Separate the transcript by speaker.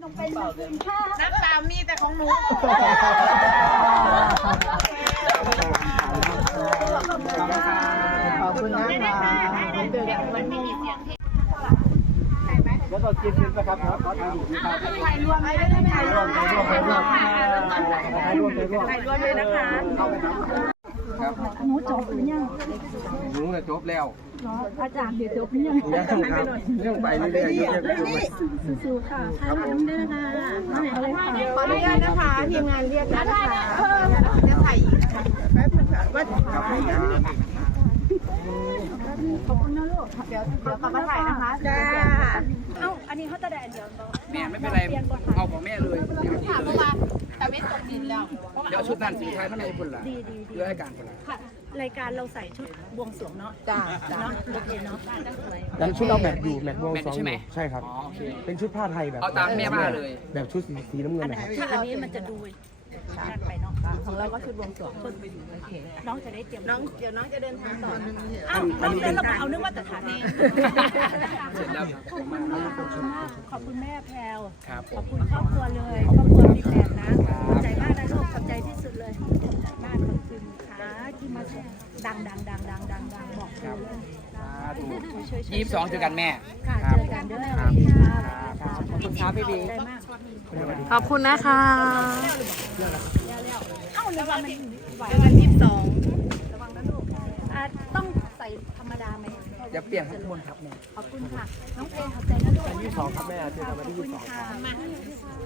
Speaker 1: น้ำตามีแต่ของหนู
Speaker 2: ขอบคุณนะคะแล้วก็กินเป็นนะครับขอถ่ายรูปนะครับถ่ายรวมเลยนะคะหนูจบหรือยังหนูจบแล้วอาจารย์เดี๋ยวจบหรือยังครับเรื่องไปเรื่อยๆสู้ๆค่ะครับผมด้วยค่ะขออนุญาตนะคะทีมงานเรียกนะคะจะถ่ายอีกว่าขอบคุณนะลูกเดี๋ยวกลับมาถ่ายนะคะจ้าเอ้าอันนี้เขาจะได้อันเดียว
Speaker 3: แม่ไม่เป็นไรเอาของแม่เลย
Speaker 1: ค่ะเมื่อวานแต่ไม่ตกดินแล้ว
Speaker 3: เดี๋ยวชุดนั้นสีไทยมันในพุ่นละเพื่อให้การพุ่นละ
Speaker 4: ค่ะรายการเราใส่ชุดบวงสรวงเนาะเนาะโอเคเนาะจะสวย
Speaker 2: แล้วชุดเราแมทอยู่แมทวงสองใช่ครับ
Speaker 3: โอเค
Speaker 2: เป็นชุดผ้าไทยแบบ
Speaker 3: เอาตามแม่มาเลย
Speaker 2: แบบชุดสีน้ำเงินนะครับ
Speaker 4: ถ้าอันนี้มันจะดูชัดไปเนาะของเราก็ชุดบวงสรวงโอเคน้องจะได้เตรียมเดี๋ยวน้องจะเดินทางต่ออ้าวน้องเดินเราเอานึกว่าแต่ฐานเองขอบคุณแม่แพรวขอบคุณครอบครัวเลยครอบครัวมีแฟนนะขอบใจมากนะลูกขอบใจที่สุดเลยขอบใจมากขอบคุณค่ะที่มาแชร์ดังบอกเลย
Speaker 3: 22เจอกันแม่
Speaker 4: ค่ะเจอกันเด้อขอบคุณครับพี่บี
Speaker 1: ขอบคุณนะคะ
Speaker 4: เอ้าระวังมันไหว
Speaker 1: กัน22
Speaker 4: ระวังนะลูกต้องใส่ธรรมดาไหม
Speaker 3: อย่าเปลี่ยนข้างบนครับแม่
Speaker 4: ขอบคุณค่ะน้องเพลงขอบใจนะลูก
Speaker 2: 22ครับแม่เจอกันวันที่22ครับ